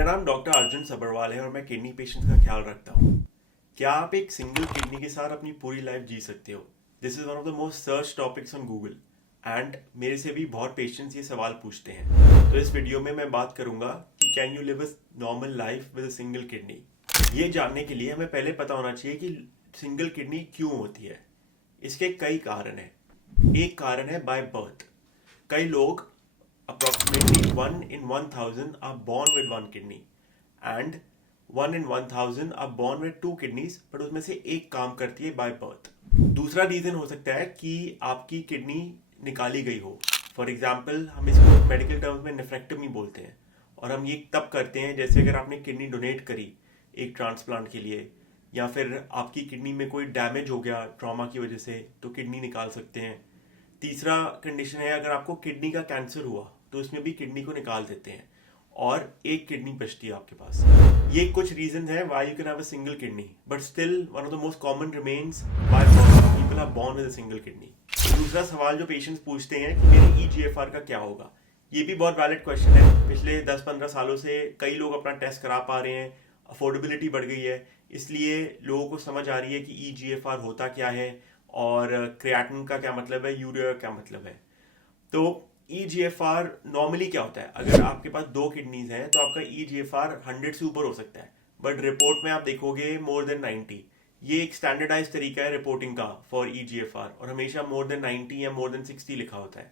मेरा नाम डॉक्टर अर्जुन सबरवाल है और मैं किडनी पेशेंट्स का ख्याल रखता हूँ। क्या आप एक सिंगल किडनी के साथ अपनी पूरी लाइफ जी सकते हो? This is one of the most search topics on Google and मेरे से भी बहुत पेशेंट्स ये सवाल पूछते हैं। तो इस वीडियो में मैं बात करूंगा कि can you live a normal life with a single kidney. ये जानने के लिए हमें पहले पता होना चाहिए कि सिंगल किडनी क्यों होती है। इसके कई कारण हैं। एक कारण है बाय बर्थ। कई लोग approximately 1 in 1000 are born with one kidney and 1 in 1000 are born with two kidneys, but उसमें से एक काम करती है बाय बर्थ। दूसरा रीजन हो सकता है कि आपकी किडनी निकाली गई हो। फॉर एग्जाम्पल हम इसको मेडिकल टर्म्स में नेफ्रेक्टमी बोलते हैं और हम ये तब करते हैं जैसे अगर आपने किडनी डोनेट करी एक ट्रांसप्लांट के लिए, या फिर आपकी किडनी में कोई डैमेज हो गया ट्रॉमा की वजह से तो किडनी निकाल सकते हैं। तीसरा कंडीशन है अगर आपको किडनी का कैंसर हुआ तो उसमें भी किडनी को निकाल देते हैं और एक किडनी बचती है आपके पास। ये कुछ रीजन है why you can have a single kidney, but still one of the most common reasons why people are born with a single kidney. दूसरा सवाल जो पेशेंट्स पूछते हैं कि मेरे ईजीएफआर का क्या होगा, ये भी बहुत वैलिड क्वेश्चन है। पिछले 10-15 सालों से कई लोग अपना टेस्ट करा पा रहे हैं, अफोर्डेबिलिटी बढ़ गई है, इसलिए लोगों को समझ आ रही है कि ईजीएफआर होता क्या है और क्रिएटिनिन का क्या मतलब है, यूरिया का क्या मतलब है। तो ईजीएफआर नॉर्मली क्या होता है, अगर आपके पास 2 किडनीज हैं तो आपका ईजीएफआर 100 से ऊपर हो सकता है, बट रिपोर्ट में आप देखोगे मोर देन 90। ये एक स्टैंडर्डाइज तरीका है रिपोर्टिंग का फॉर ईजीएफआर और हमेशा मोर देन 90 या मोर देन 60 लिखा होता है।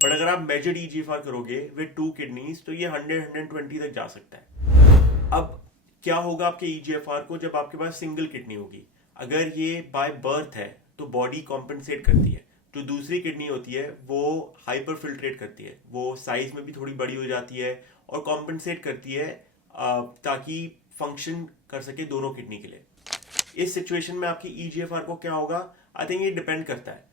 बट अगर आप मेजर्ड ईजीएफआर करोगे विद 2 किडनीज तो ये 100-120 तक जा सकता है। अब क्या होगा आपके ईजीएफआर को जब आपके पास सिंगल किडनी होगी? अगर ये बाय बर्थ है तो बॉडी कॉम्पनसेट करती है। जो दूसरी किडनी होती है वो हाइपर फिल्ट्रेट करती है, वो साइज में भी थोड़ी बड़ी हो जाती है और कॉम्पनसेट करती है ताकि फंक्शन कर सके दोनों किडनी के लिए। इस सिचुएशन में आपकी ईजीएफआर को क्या होगा? आई थिंक ये डिपेंड करता है।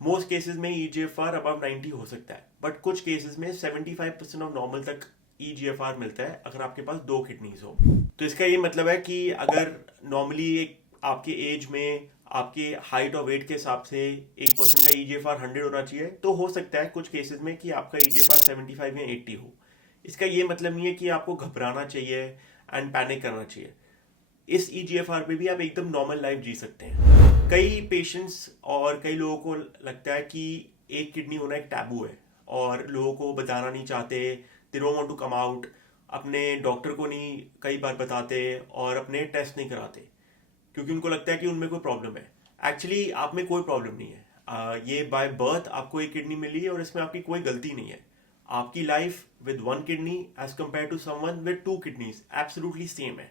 मोस्ट केसेस में ईजीएफआर अबव 90 हो सकता है, बट कुछ केसेस में 75% ऑफ नॉर्मल तक ईजीएफआर मिलता है अगर आपके पास 2 किडनीज हो। तो इसका ये मतलब है कि अगर नॉर्मली एक आपके एज में आपके हाइट और वेट के हिसाब से एक पर्सन का ईजीएफआर 100 होना चाहिए, तो हो सकता है कुछ केसेस में कि आपका ईजीएफआर 75 या 80 हो। इसका ये मतलब नहीं है कि आपको घबराना चाहिए एंड पैनिक करना चाहिए। इस ईजीएफआर पे भी आप एकदम नॉर्मल लाइफ जी सकते हैं। कई पेशेंट्स और कई लोगों को लगता है कि एक किडनी होना एक टैबू है और लोगों को बताना नहीं चाहते, they don't want to come out, अपने डॉक्टर को नहीं कई बार बताते और अपने टेस्ट नहीं कराते क्योंकि उनको लगता है कि उनमें कोई प्रॉब्लम है। एक्चुअली आप में कोई प्रॉब्लम नहीं है। ये बाय बर्थ आपको एक किडनी मिली है और इसमें आपकी कोई गलती नहीं है। आपकी life with 1 kidney as compare to someone with 2 kidneys absolutely same है।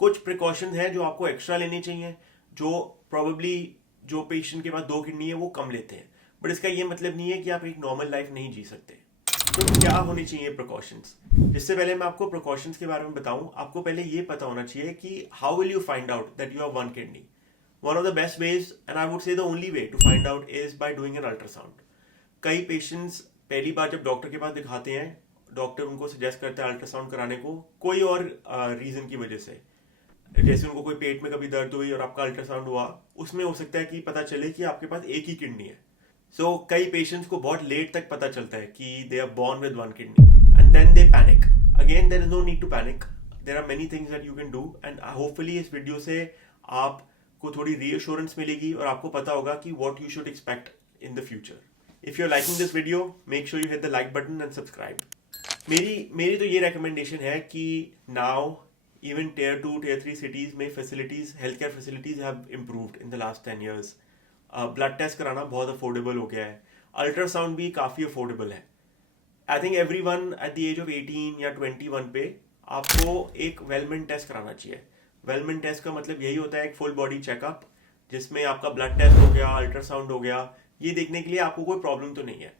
कुछ प्रिकॉशंस हैं जो आपको एक्स्ट्रा लेनी चाहिए, जो प्रोबेबली जो पेशेंट के पास 2 किडनी है वो कम लेते हैं, बट इसका ये मतलब नहीं है कि आप एक नॉर्मल लाइफ नहीं जी सकते। तो क्या होनी चाहिए प्रिकॉशंस? इससे पहले मैं आपको प्रिकॉशंस के बारे में बताऊं, आपको पहले ये पता होना चाहिए कि how will you find out that you have 1 kidney. One of the best ways and I would say the only way to find out is by doing an ultrasound. कई पेशेंट्स पहली बार जब डॉक्टर के पास दिखाते हैं, doctor उनको suggest करता है अल्ट्रासाउंड कराने को कोई और रीजन की वजह से, जैसे उनको कोई पेट में कभी दर्द हुई और आपका अल्ट्रासाउंड हुआ, उसमें हो सकता है कि पता चले कि आपके पास एक ही किडनी है। सो कई पेशेंट्स को बहुत लेट तक पता चलता है कि they are born with 1 kidney and then they panic. Again there is no need to panic, there are many things that you can do and hopefully इस वीडियो से आपको थोड़ी रीअश्योरेंस मिलेगी और आपको पता होगा कि what you should expect in the future. If you are liking this video make sure you hit the like button and subscribe. मेरी तो ये रिकमेंडेशन है कि now even Tier 2, Tier 3 cities में facilities, health care facilities have improved in the last 10 years। Blood test कराना बहुत affordable हो गया है, अल्ट्रासाउंड भी काफ़ी अफोर्डेबल है। I think everyone at the age of 18 या 21 पे आपको एक वेलमेन टेस्ट कराना चाहिए। वेलमेन टेस्ट का मतलब यही होता है एक फुल बॉडी चेकअप जिसमें आपका ब्लड टेस्ट हो गया, अल्ट्रासाउंड हो गया, ये देखने के लिए आपको कोई प्रॉब्लम तो नहीं है।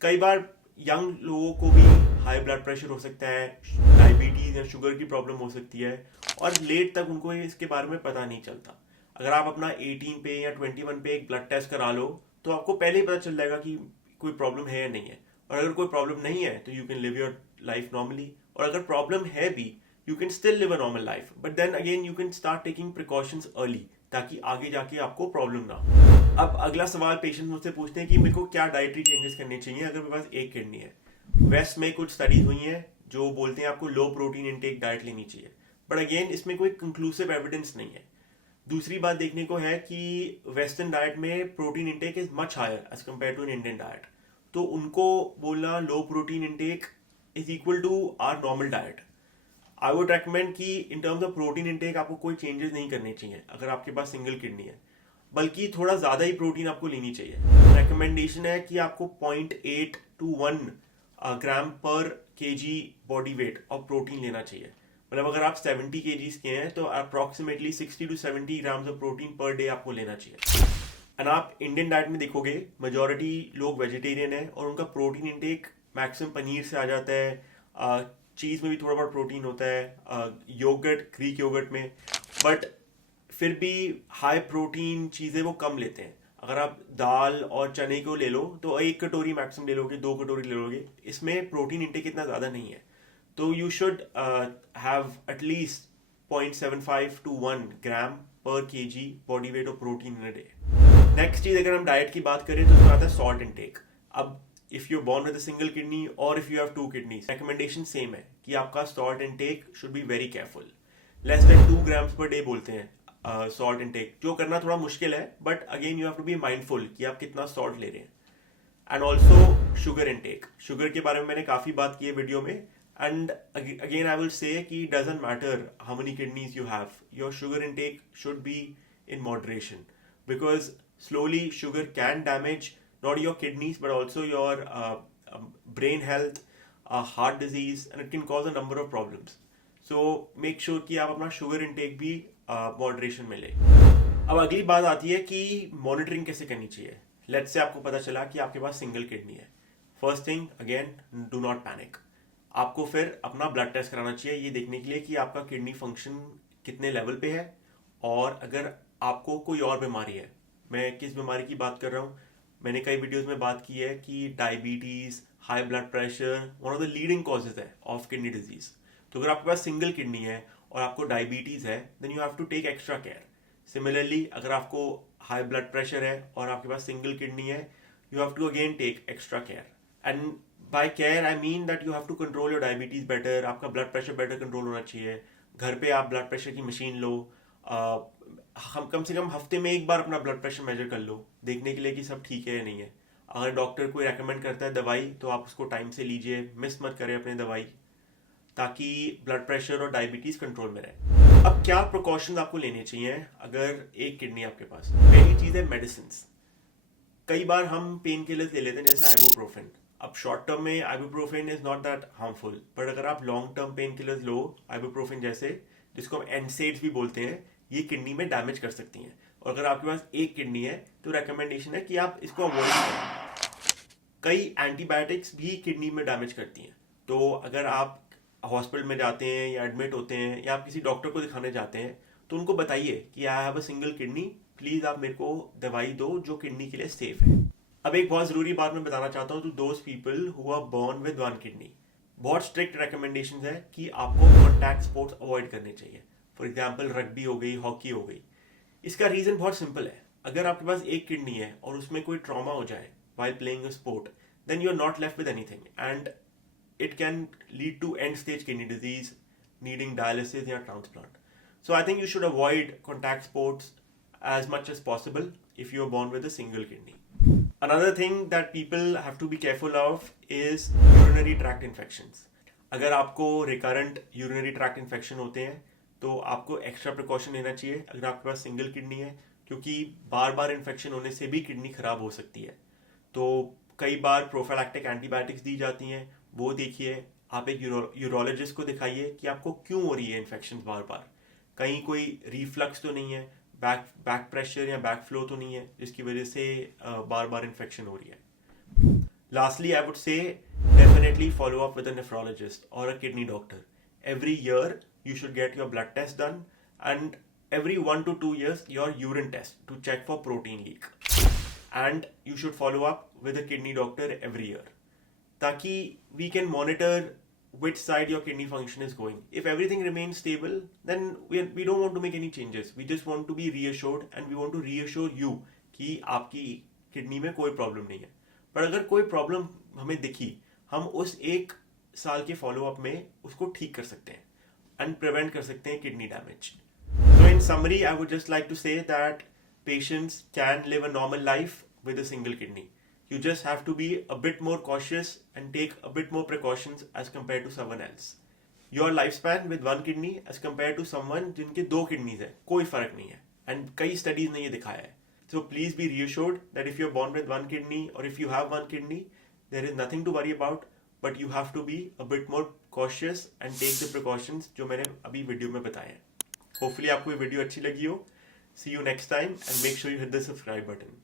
कई बार यंग लोगों को भी हाई ब्लड प्रेशर हो सकता है, डायबिटीज या शुगर की प्रॉब्लम हो सकती है और लेट तक उनको इसके बारे में पता नहीं चलता। अगर आप अपना 18 पे या 21 पे एक ब्लड टेस्ट करा लो तो आपको पहले ही पता चल जाएगा कि कोई प्रॉब्लम है या नहीं है, और अगर कोई प्रॉब्लम नहीं है तो you can live your life normally, और अगर प्रॉब्लम है भी you can still live a normal life, but then again you can start taking precautions early ताकि आगे जाके आपको प्रॉब्लम ना हो। अब अगला सवाल पेशेंट मुझसे पूछते हैं कि मेरे को क्या डाइटरी चेंजेस करने चाहिए अगर मेरे पास एक किडनी है। वेस्ट में कुछ स्टडीज हुई हैं जो बोलते हैं आपको लो प्रोटीन इनटेक डाइट लेनी चाहिए, बट अगेन इसमें कोई कंक्लूसिव एविडेंस नहीं है। दूसरी बात देखने को है कि वेस्टर्न डाइट में protein intake is much higher as compared to an Indian diet, तो उनको बोलना low protein intake is equal to our normal diet. I would recommend कि in terms of protein intake आपको कोई चेंजेस नहीं करने चाहिए अगर आपके पास सिंगल किडनी है, बल्कि थोड़ा ज़्यादा ही प्रोटीन आपको लेनी चाहिए। रिकमेंडेशन है कि आपको 0.8 to 1 gram per KG body weight of protein लेना चाहिए। मतलब अगर आप 70 केजीज के हैं तो approximately 60 to 70 grams of protein per day आपको लेना चाहिए। एंड आप इंडियन डाइट में देखोगे मेजॉरिटी लोग वेजिटेरियन है और उनका प्रोटीन इंटेक मैक्सिमम पनीर से आ जाता है, चीज़ में भी थोड़ा बहुत प्रोटीन होता है, योगर्ट, ग्रीक योगर्ट में, बट फिर भी हाई प्रोटीन चीज़ें वो कम लेते हैं। अगर आप दाल और चने को ले लो तो 1 कटोरी मैक्सिमम ले लोगे, 2 कटोरी ले लोगे, इसमें प्रोटीन इंटेक इतना ज़्यादा नहीं है। तो you should have at least 0.75 to 1 gram per KG body weight of protein in a day. Next चीज़ अगर हम डाइट की बात करें तो उसमें आता है सॉल्ट इंटेक। अब if you born with a single kidney और if you have 2 kidneys, recommendation same है कि आपका salt intake should be very careful. Less than 2 grams per day बोलते हैं सॉल्ट इंटेक, जो करना थोड़ा मुश्किल है, but again you have to be mindful कि आप कितना सॉल्ट ले रहे हैं। And also sugar intake, sugar के बारे में मैंने काफ़ी बात की है वीडियो में, and again I will say कि doesn't matter how many kidneys you have, your sugar intake should be in moderation, because slowly sugar can damage not your kidneys but also your brain health, heart disease, and it can cause a number of problems. So make sure कि आप अपना sugar intake भी moderation में लें। अब अगली बात आती है कि monitoring कैसे करनी चाहिए। Let's say आपको पता चला कि आपके पास सिंगल किडनी है। First thing again, do not panic. आपको फिर अपना ब्लड टेस्ट कराना चाहिए ये देखने के लिए कि आपका किडनी फंक्शन कितने लेवल पे है, और अगर आपको कोई और बीमारी है। मैं किस बीमारी की बात कर रहा हूँ, मैंने कई वीडियोस में बात की है कि diabetes, high blood pressure one of the leading causes है ऑफ किडनी डिजीज। तो अगर आपके पास सिंगल किडनी है और आपको डायबिटीज़ है, then you have to take extra care. Similarly अगर आपको हाई ब्लड प्रेशर है और आपके पास सिंगल किडनी है, you have to again take extra care. And by care I mean that you have to control your diabetes better, आपका blood pressure better control होना चाहिए। घर पे आप ब्लड प्रेशर की मशीन लो, हम कम से कम हफ्ते में एक बार अपना ब्लड प्रेशर मेजर कर लो देखने के लिए कि सब ठीक है या नहीं है। अगर डॉक्टर कोई रेकमेंड करता है दवाई तो आप उसको टाइम से लीजिए, मिस मत करें अपनी दवाई, ताकि ब्लड प्रेशर और डायबिटीज़ कंट्रोल में रहे। अब क्या प्रिकॉशंस आपको लेने चाहिए अगर एक किडनी आपके पास। पहली चीज़ है मेडिसिन। कई बार हम पेन किलर्स ले लेते हैं जैसे आइबुप्रोफेन। अब शॉर्ट टर्म में ibuprofen is not that harmful, but अगर आप लॉन्ग टर्म पेन किलर्स लो आइबुप्रोफेन जैसे, जिसको हम एनसेड्स भी बोलते हैं, ये किडनी में डैमेज कर सकती हैं। और अगर आपके पास एक किडनी है तो रेकमेंडेशन है कि आप इसको अवॉइड करें। कई एंटीबायोटिक्स भी किडनी में डैमेज करती हैं, तो अगर आप हॉस्पिटल में जाते हैं या एडमिट होते हैं या आप किसी डॉक्टर को दिखाने जाते हैं तो उनको बताइए कि I have a single kidney, please आप मेरे को दवाई दो जो किडनी के लिए सेफ है। अब एक बहुत ज़रूरी बात मैं बताना चाहता हूँ to those people who are born with 1 kidney. बहुत स्ट्रिक्ट रिकमेंडेशन है कि आपको कॉन्टैक्ट स्पोर्ट्स अवॉइड करने चाहिए। फॉर एग्जाम्पल रग्बी हो गई, हॉकी हो गई। इसका रीज़न बहुत सिंपल है, अगर आपके पास एक किडनी है और उसमें कोई ट्रॉमा हो जाए while playing a sport, then you're not left with anything and it can lead to end stage kidney disease, needing dialysis or transplant. So I think you should avoid contact sports as much as possible if you are born with a single kidney. Another thing that people have to be careful of is urinary tract infections. अगर आपको recurrent urinary tract infection होते हैं तो आपको extra precaution लेना चाहिए अगर आपके पास सिंगल किडनी है, क्योंकि बार बार इन्फेक्शन होने से भी किडनी खराब हो सकती है। तो कई बार प्रोफिलैक्टिक एंटीबायोटिक्स दी जाती हैं, वो देखिए। आप एक यूरोलॉजिस्ट को दिखाइए कि आपको क्यों हो रही है इन्फेक्शन बार बार, कहीं कोई रिफ्लक्स तो नहीं है, बैक प्रेशर या बैक फ्लो तो नहीं है जिसकी वजह से बार बार इन्फेक्शन हो रही है। Lastly I would say definitely follow up with a nephrologist और a kidney doctor. Every year you should get your blood test done, and every 1 to 2 years your urine test to check for protein leak, and you should follow up with a kidney doctor every year ताकि we can monitor which side your kidney function is going. If everything remains stable, then we don't want to make any changes. We just want to be reassured and we want to reassure you कि आपकी kidney में कोई problem नहीं है। पर अगर कोई problem हमें दिखी, हम उस एक साल के फॉलोअप में उसको ठीक कर सकते हैं एंड प्रिवेंट कर सकते हैं kidney damage. So in summary, I would just like to say that patients can live a normal life with a single kidney. You just have to be a bit more cautious and take a bit more precautions as compared to someone else. Your lifespan with one kidney as compared to someone जिनके दो kidneys है, कोई फर्क नहीं है. And कई studies ने ये दिखाया है. So please be reassured that if you're born with one kidney or if you have one kidney, there is nothing to worry about, but you have to be a bit more cautious and take the precautions जो मैंने अभी video में बताए हैं. Hopefully आपको ये video अच्छी लगी हो. See you next time and make sure you hit the subscribe button.